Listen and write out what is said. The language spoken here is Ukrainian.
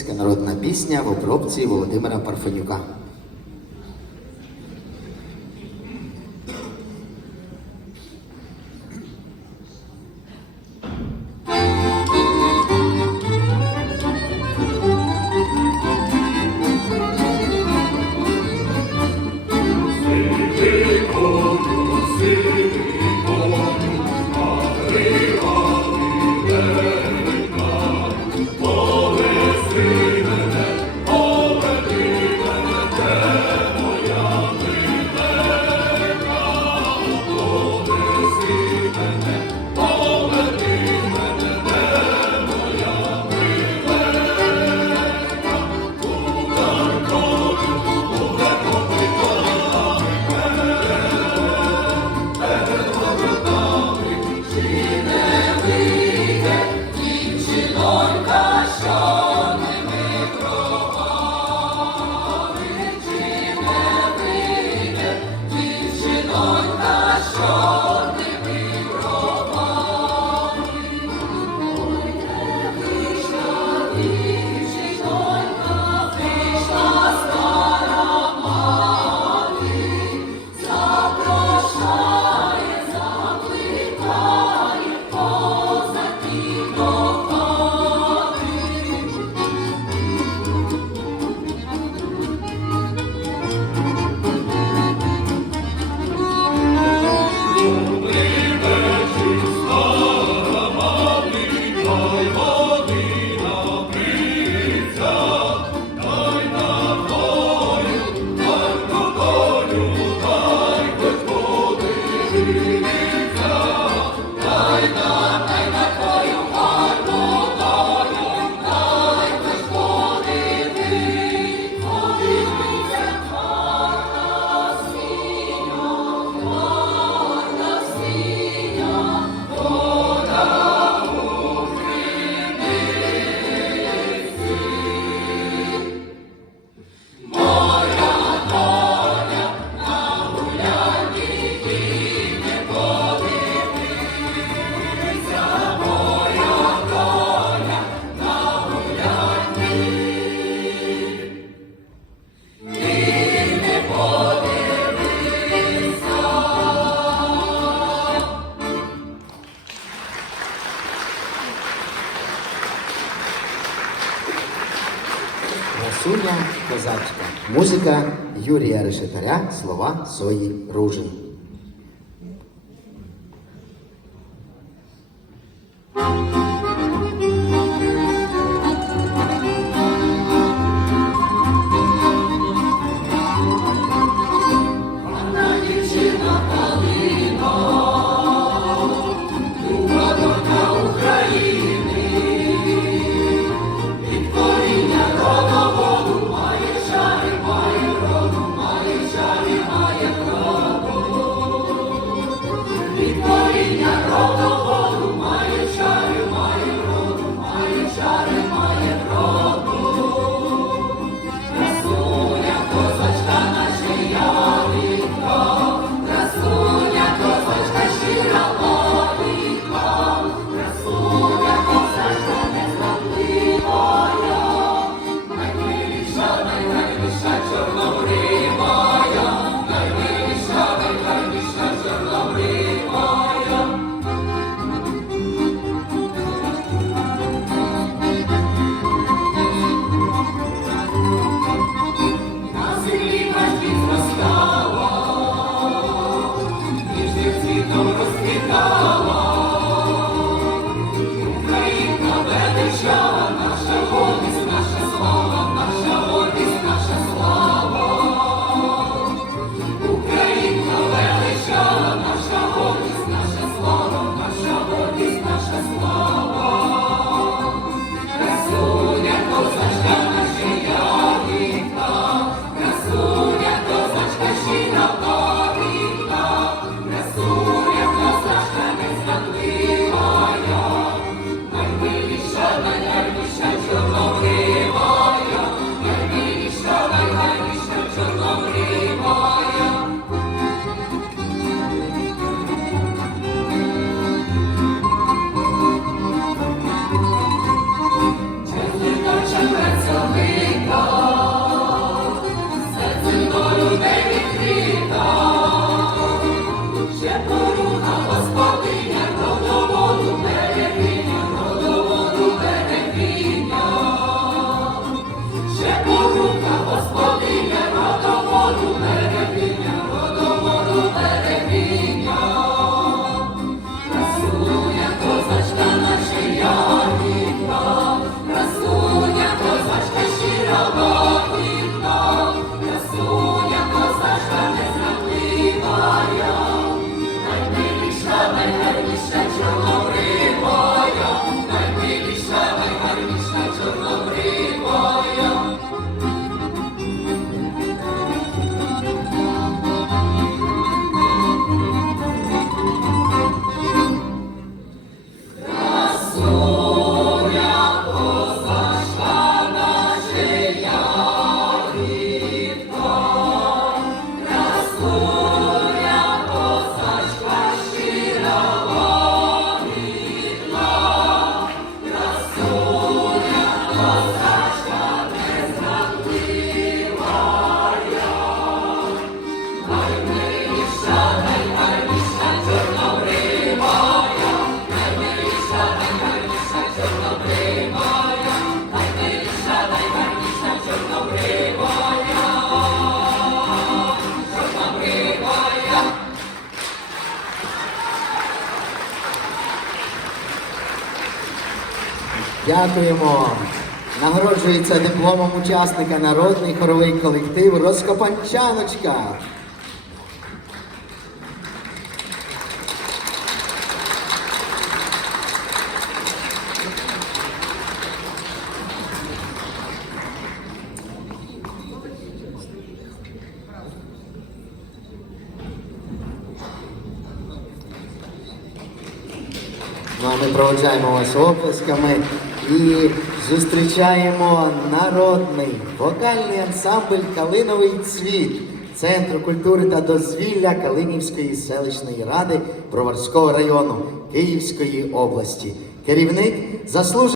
Українська народна пісня в обробці Володимира Парфенюка. Красуня козачка. Музика Юрія Решетаря, слова Сої Ружин. Дякуємо. Нагороджується дипломом учасника народний хоровий колектив Розкопанчаночка. Ну ми проводжаємо вас оплесками і зустрічаємо народний вокальний ансамбль Калиновий цвіт Центру культури та дозвілля Калинівської селищної ради Проварського району Київської області. Керівник заслужений.